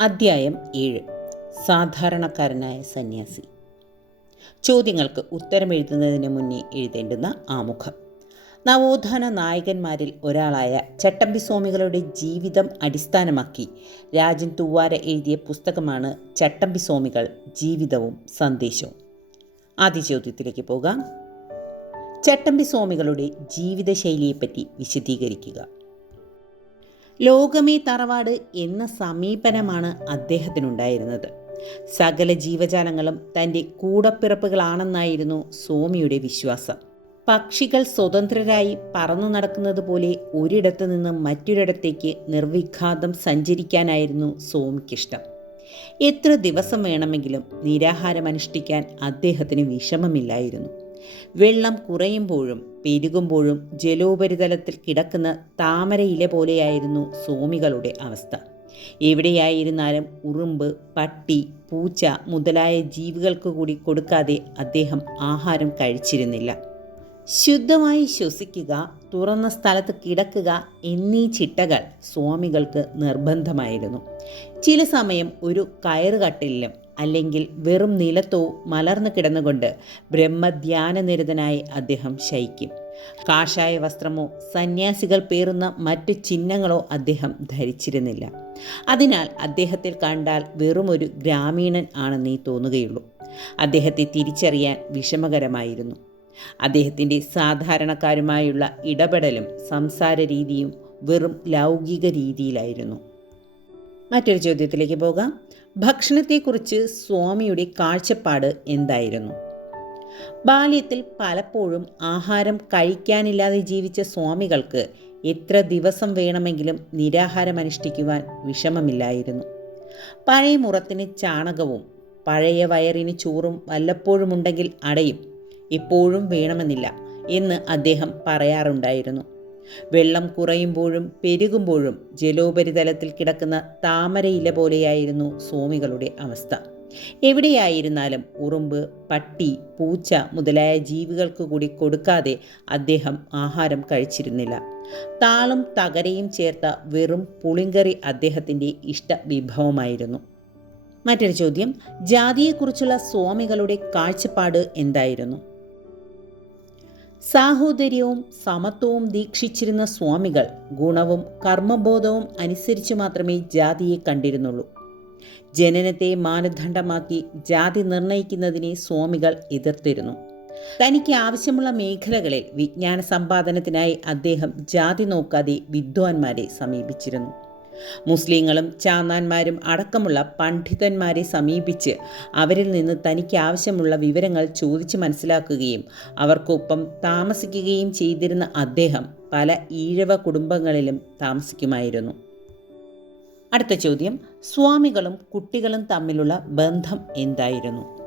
അദ്ധ്യായം ഏഴ്. സാധാരണക്കാരനായ സന്യാസി. ചോദ്യങ്ങൾക്ക് ഉത്തരമെഴുതുന്നതിന് മുന്നേ എഴുതേണ്ടുന്ന ആമുഖം. നവോത്ഥാന നായകന്മാരിൽ ഒരാളായ ചട്ടമ്പി സ്വാമികളുടെ ജീവിതം അടിസ്ഥാനമാക്കി രാജൻ തൂവാര എഴുതിയ പുസ്തകമാണ് ചട്ടമ്പി സ്വാമികൾ ജീവിതവും സന്ദേശവും. ആദ്യ ചോദ്യത്തിലേക്ക് പോകാം. ചട്ടമ്പി സ്വാമികളുടെ ജീവിതശൈലിയെപ്പറ്റി വിശദീകരിക്കുക. ലോകമേ തറവാട് എന്ന സമീപനമാണ് അദ്ദേഹത്തിനുണ്ടായിരുന്നത്. സകല ജീവജാലങ്ങളും തന്റെ കൂടപ്പിറപ്പുകളാണെന്നായിരുന്നു സ്വാമിയുടെ വിശ്വാസം. പക്ഷികൾ സ്വതന്ത്രരായി പറന്നു നടക്കുന്നത് പോലെ ഒരിടത്തു നിന്ന് മറ്റൊരിടത്തേക്ക് നിർവിഘാതം സഞ്ചരിക്കാനായിരുന്നു സ്വാമിക്കിഷ്ടം. എത്ര ദിവസം വേണമെങ്കിലും നിരാഹാരം അനുഷ്ഠിക്കാൻ അദ്ദേഹത്തിന് വിഷമമില്ലായിരുന്നു. വെള്ളം കുറയുമ്പോഴും പെരുകുമ്പോഴും ജലോപരിതലത്തിൽ കിടക്കുന്ന താമരയില പോലെയായിരുന്നു സോമികളുടെ അവസ്ഥ. എവിടെയായിരുന്നാലും ഉറുമ്പ് പട്ടി പൂച്ച മുതലായ ജീവികൾക്ക് കൂടി കൊടുക്കാതെ അദ്ദേഹം ആഹാരം കഴിച്ചിരുന്നില്ല. ശുദ്ധമായി ശ്വസിക്കുക തുറന്ന സ്ഥലത്ത് കിടക്കുക എന്നീ ചിട്ടകൾ സ്വാമികൾക്ക് നിർബന്ധമായിരുന്നു. ചില സമയം ഒരു കയറുകട്ടിലും അല്ലെങ്കിൽ വെറും നിലത്തോ മലർന്നു കിടന്നുകൊണ്ട് ബ്രഹ്മധ്യാനനിരതനായി അദ്ദേഹം ശയിക്കും. കാഷായ വസ്ത്രമോ സന്യാസികൾ പേറുന്ന മറ്റു ചിഹ്നങ്ങളോ അദ്ദേഹം ധരിച്ചിരുന്നില്ല. അതിനാൽ അദ്ദേഹത്തിൽ കണ്ടാൽ വെറുമൊരു ഗ്രാമീണൻ ആണെന്നേ തോന്നുകയുള്ളൂ. അദ്ദേഹത്തെ തിരിച്ചറിയാൻ വിഷമകരമായിരുന്നു. അദ്ദേഹത്തിന്റെ സാധാരണക്കാരുമായുള്ള ഇടപെടലും സംസാര രീതിയും വെറും ലൗകിക രീതിയിലായിരുന്നു. മറ്റൊരു ചോദ്യത്തിലേക്ക് പോകാം. ഭക്ഷണത്തെക്കുറിച്ച് സ്വാമിയുടെ കാഴ്ചപ്പാട് എന്തായിരുന്നു? ബാല്യത്തിൽ പലപ്പോഴും ആഹാരം കഴിക്കാനില്ലാതെ ജീവിച്ച സ്വാമികൾക്ക് എത്ര ദിവസം വേണമെങ്കിലും നിരാഹാരം അനുഷ്ഠിക്കുവാൻ വിഷമമില്ലായിരുന്നു. പഴയ മുറത്തിന് ചാണകവും പഴയ വയറിന് ചോറും വല്ലപ്പോഴുമുണ്ടെങ്കിൽ അടയും എപ്പോഴും വേണമെന്നില്ല എന്ന് അദ്ദേഹം പറയാറുണ്ടായിരുന്നു. വെള്ളം കുറയുമ്പോഴും പെരുകുമ്പോഴും ജലോപരിതലത്തിൽ കിടക്കുന്ന താമരയില പോലെയായിരുന്നു സ്വാമികളുടെ അവസ്ഥ. എവിടെയായിരുന്നാലും ഉറുമ്പ് പട്ടി പൂച്ച മുതലായ ജീവികൾക്ക് കൂടി കൊടുക്കാതെ അദ്ദേഹം ആഹാരം കഴിച്ചിരുന്നില്ല. താളും തകരയും ചേർത്ത വെറും പുളിങ്കറി അദ്ദേഹത്തിന്റെ ഇഷ്ട വിഭവമായിരുന്നു. മറ്റൊരു ചോദ്യം ജാതിയെക്കുറിച്ചുള്ള സ്വാമികളുടെ കാഴ്ചപ്പാട് എന്തായിരുന്നു? സാഹോദര്യവും സമത്വവും ദീക്ഷിച്ചിരുന്ന സ്വാമികൾ ഗുണവും കർമ്മബോധവും അനുസരിച്ച് മാത്രമേ ജാതിയെ കണ്ടിരുന്നുള്ളൂ. ജനനത്തെ മാനദണ്ഡമാക്കി ജാതി നിർണയിക്കുന്നതിനെ സ്വാമികൾ എതിർത്തിരുന്നു. തനിക്ക് ആവശ്യമുള്ള മേഖലകളിൽ വിജ്ഞാന സമ്പാദനത്തിനായി അദ്ദേഹം ജാതി നോക്കാതെ വിദ്വാൻമാരെ സമീപിച്ചിരുന്നു. മുസ്ലിങ്ങളും ചാന്നാന്മാരും അടക്കമുള്ള പണ്ഡിതന്മാരെ സമീപിച്ച് അവരിൽ നിന്ന് തനിക്ക് ആവശ്യമുള്ള വിവരങ്ങൾ ചോദിച്ച് മനസ്സിലാക്കുകയും അവർക്കൊപ്പം താമസിക്കുകയും ചെയ്തിരുന്ന അദ്ദേഹം പല ഈഴവ കുടുംബങ്ങളിലും താമസിക്കുമായിരുന്നു. അടുത്ത ചോദ്യം സ്വാമികളും കുട്ടികളും തമ്മിലുള്ള ബന്ധം എന്തായിരുന്നു?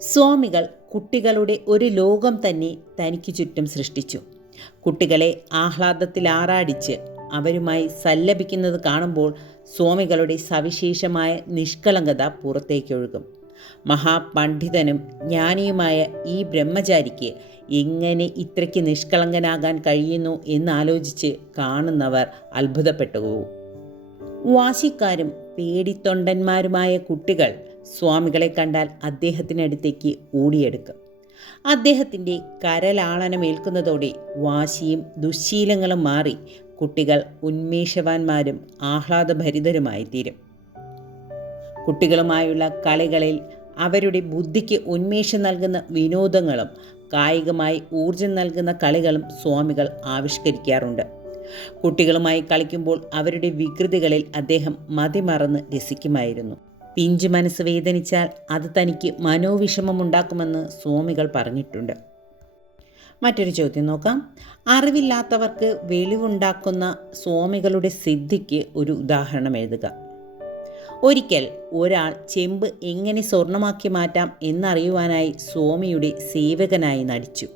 സ്വാമികൾ കുട്ടികളുടെ ഒരു ലോകം തന്നെ തനിക്ക് ചുറ്റും സൃഷ്ടിച്ചു. കുട്ടികളെ ആഹ്ലാദത്തിൽ ആറാടിച്ച് അവരുമായി സല്ലപിക്കുന്നത് കാണുമ്പോൾ സ്വാമികളുടെ സവിശേഷമായ നിഷ്കളങ്കത പുറത്തേക്കൊഴുകും. മഹാപണ്ഡിതനും ജ്ഞാനിയുമായ ഈ ബ്രഹ്മചാരിക്ക് എങ്ങനെ ഇത്രയ്ക്ക് നിഷ്കളങ്കനാകാൻ കഴിയുന്നു എന്നാലോചിച്ച് കാണുന്നവർ അത്ഭുതപ്പെട്ടു വാശിക്കാരും പേടിത്തൊണ്ടന്മാരുമായ കുട്ടികൾ സ്വാമികളെ കണ്ടാൽ അദ്ദേഹത്തിനടുത്തേക്ക് ഓടിയെടുക്കും. അദ്ദേഹത്തിന്റെ കരലാളനമേൽക്കുന്നതോടെ വാശിയും ദുശ്ശീലങ്ങളും മാറി കുട്ടികൾ ഉന്മേഷവാന്മാരും ആഹ്ലാദഭരിതരുമായിത്തീരും. കുട്ടികളുമായുള്ള കളികളിൽ അവരുടെ ബുദ്ധിക്ക് ഉന്മേഷം നൽകുന്ന വിനോദങ്ങളും കായികമായി ഊർജം നൽകുന്ന കളികളും സ്വാമികൾ ആവിഷ്കരിക്കാറുണ്ട്. കുട്ടികളുമായി കളിക്കുമ്പോൾ അവരുടെ വികൃതികളിൽ അദ്ദേഹം മതിമറന്ന് രസിക്കുമായിരുന്നു. പിഞ്ചു മനസ്സ് വേദനിച്ചാൽ അത് തനിക്ക് മനോവിഷമമുണ്ടാക്കുമെന്ന് സ്വാമികൾ പറഞ്ഞിട്ടുണ്ട്. മറ്റൊരു ചോദ്യം നോക്കാം. അറിവില്ലാത്തവർക്ക് വെളിവുണ്ടാക്കുന്ന സ്വാമികളുടെ സിദ്ധിക്ക് ഒരു ഉദാഹരണം എഴുതുക. ഒരിക്കൽ ഒരാൾ ചെമ്പ് എങ്ങനെ സ്വർണമാക്കി മാറ്റാം എന്നറിയുവാനായി സ്വാമിയുടെ സേവകനായി നടിച്ചു.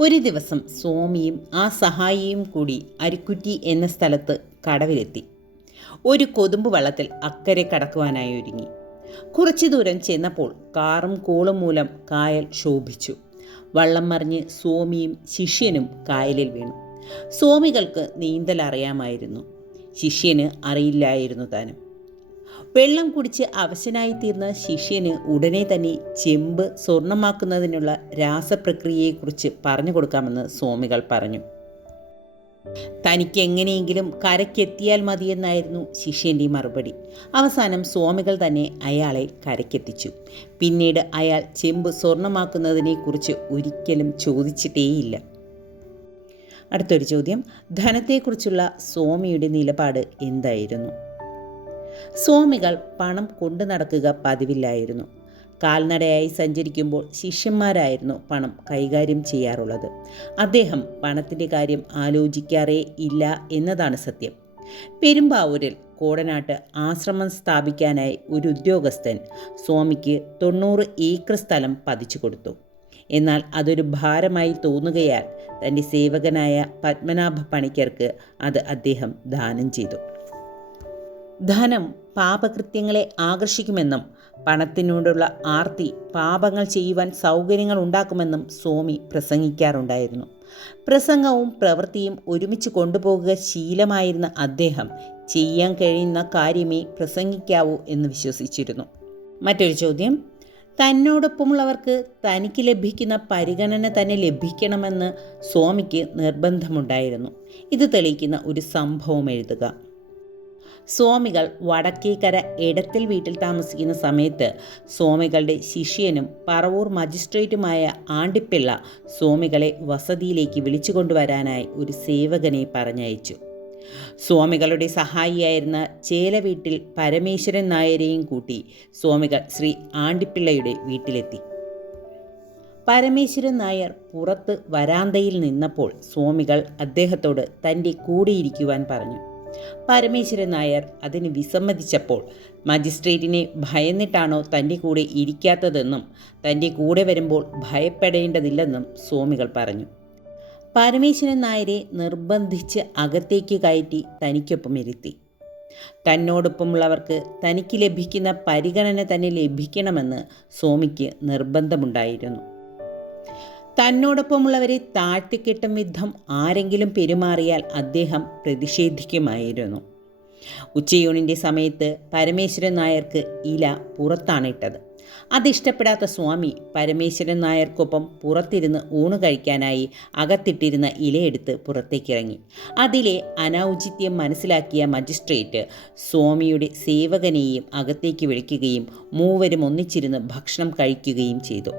ഒരു ദിവസം സ്വാമിയും ആ സഹായിയും കൂടി അരിക്കുറ്റി എന്ന സ്ഥലത്ത് കടവിലെത്തി. ഒരു കൊതുമ്പ് വള്ളത്തിൽ അക്കരെ കടക്കുവാനായി ഒരുങ്ങി. കുറച്ചു ദൂരം ചെന്നപ്പോൾ കാറും കോളും മൂലം കായൽ ശോഭിച്ചു. വള്ളം മറിഞ്ഞ് സ്വാമിയും ശിഷ്യനും കായലിൽ വീണു. സ്വാമികൾക്ക് നീന്തൽ അറിയാമായിരുന്നു. ശിഷ്യന് അറിയില്ലായിരുന്നു താനും. വെള്ളം കുടിച്ച് അവശനായി തീർന്ന ശിഷ്യന് ഉടനെ തന്നെ ചെമ്പ് സ്വർണമാക്കുന്നതിനുള്ള രാസപ്രക്രിയയെക്കുറിച്ച് പറഞ്ഞു കൊടുക്കാമെന്ന് സ്വാമികൾ പറഞ്ഞു. തനിക്ക് എങ്ങനെയെങ്കിലും കരയ്ക്കെത്തിയാൽ മതിയെന്നായിരുന്നു ശിഷ്യന്റെ മറുപടി. അവസാനം സ്വാമികൾ തന്നെ അയാളെ കരയ്ക്കെത്തിച്ചു. പിന്നീട് അയാൾ ചെമ്പ് സ്വർണമാക്കുന്നതിനെക്കുറിച്ച് ഒരിക്കലും ചോദിച്ചിട്ടേയില്ല. അടുത്തൊരു ചോദ്യം. ധനത്തെക്കുറിച്ചുള്ള സ്വാമിയുടെ നിലപാട് എന്തായിരുന്നു? സ്വാമികൾ പണം കൊണ്ടു നടക്കുക പതിവില്ലായിരുന്നു. കാൽനടയായി സഞ്ചരിക്കുമ്പോൾ ശിഷ്യന്മാരായിരുന്നു പണം കൈകാര്യം ചെയ്യാറുള്ളത്. അദ്ദേഹം പണത്തിന്റെ കാര്യം ആലോചിക്കാറേ ഇല്ല എന്നതാണ് സത്യം. പെരുമ്പാവൂരിൽ കോടനാട്ട് ആശ്രമം സ്ഥാപിക്കാനായി ഒരു ഉദ്യോഗസ്ഥൻ സ്വാമിക്ക് തൊണ്ണൂറ് ഏക്കർ സ്ഥലം പതിച്ചു കൊടുത്തു. എന്നാൽ അതൊരു ഭാരമായി തോന്നുകയാൽ തന്റെ സേവകനായ പത്മനാഭ പണിക്കർക്ക് അത് അദ്ദേഹം ദാനം ചെയ്തു. ധനം പാപകൃത്യങ്ങളെ ആകർഷിക്കുമെന്നും പണത്തിനോടുള്ള ആർത്തി പാപങ്ങൾ ചെയ്യുവാൻ സൗകര്യങ്ങൾ ഉണ്ടാക്കുമെന്നും സ്വാമി പ്രസംഗിക്കാറുണ്ടായിരുന്നു. പ്രസംഗവും പ്രവൃത്തിയും ഒരുമിച്ച് കൊണ്ടുപോകുക ശീലമായിരുന്ന അദ്ദേഹം ചെയ്യാൻ കഴിയുന്ന കാര്യമേ പ്രസംഗിക്കാവൂ എന്ന് വിശ്വസിച്ചിരുന്നു. മറ്റൊരു ചോദ്യം. തന്നോടൊപ്പമുള്ളവർക്ക് തനിക്ക് ലഭിക്കുന്ന പരിഗണന തന്നെ ലഭിക്കണമെന്ന് സ്വാമിക്ക് നിർബന്ധമുണ്ടായിരുന്നു. ഇത് തെളിയിക്കുന്ന ഒരു സംഭവം എഴുതുക. സ്വാമികൾ വടക്കേക്കര എടത്തിൽ വീട്ടിൽ താമസിക്കുന്ന സമയത്ത് സ്വാമികളുടെ ശിഷ്യനും പറവൂർ മജിസ്ട്രേറ്റുമായ ആണ്ടിപ്പിള്ള സ്വാമികളെ വസതിയിലേക്ക് വിളിച്ചു കൊണ്ടുവരാനായി ഒരു സേവകനെ പറഞ്ഞയച്ചു. സ്വാമികളുടെ സഹായിയായിരുന്ന ചേല വീട്ടിൽ പരമേശ്വരൻ നായരെയും കൂട്ടി സ്വാമികൾ ശ്രീ ആണ്ടിപ്പിള്ളയുടെ വീട്ടിലെത്തി. പരമേശ്വരൻ നായർ പുറത്ത് വരാന്തയിൽ നിന്നപ്പോൾ സ്വാമികൾ അദ്ദേഹത്തോട് തന്റെ കൂടെയിരിക്കുവാൻ പറഞ്ഞു. പരമേശ്വരൻ നായർ അതിന് വിസമ്മതിച്ചപ്പോൾ മജിസ്ട്രേറ്റിനെ ഭയന്നിട്ടാണോ തന്റെ കൂടെ ഇരിക്കാത്തതെന്നും തന്റെ കൂടെ വരുമ്പോൾ ഭയപ്പെടേണ്ടതില്ലെന്നും സ്വാമികൾ പറഞ്ഞു. പരമേശ്വരൻ നായരെ നിർബന്ധിച്ച് അകത്തേക്ക് കയറ്റി തനിക്കൊപ്പം ഇരുത്തി. തന്നോടൊപ്പമുള്ളവർക്ക് തനിക്ക് ലഭിക്കുന്ന പരിഗണന തന്നെ ലഭിക്കണമെന്ന് സ്വാമിക്ക് നിർബന്ധമുണ്ടായിരുന്നു. തന്നോടൊപ്പമുള്ളവരെ താഴ്ത്തിക്കെട്ടും വിധം ആരെങ്കിലും പെരുമാറിയാൽ അദ്ദേഹം പ്രതിഷേധിക്കുമായിരുന്നു. ഉച്ചയൂണിന്റെ സമയത്ത് പരമേശ്വരൻ നായർക്ക് ഇല പുറത്താണ് ഇട്ടത്. അതിഷ്ടപ്പെടാത്ത സ്വാമി പരമേശ്വരൻ നായർക്കൊപ്പം പുറത്തിരുന്ന് ഊണ് കഴിക്കാനായി അകത്തിട്ടിരുന്ന ഇലയെടുത്ത് പുറത്തേക്കിറങ്ങി. അതിലെ അനൗചിത്യം മനസ്സിലാക്കിയ മജിസ്ട്രേറ്റ് സ്വാമിയുടെ സേവകനെയും അകത്തേക്ക് വിളിക്കുകയും മൂവരും ഒന്നിച്ചിരുന്ന് ഭക്ഷണം കഴിക്കുകയും ചെയ്തു.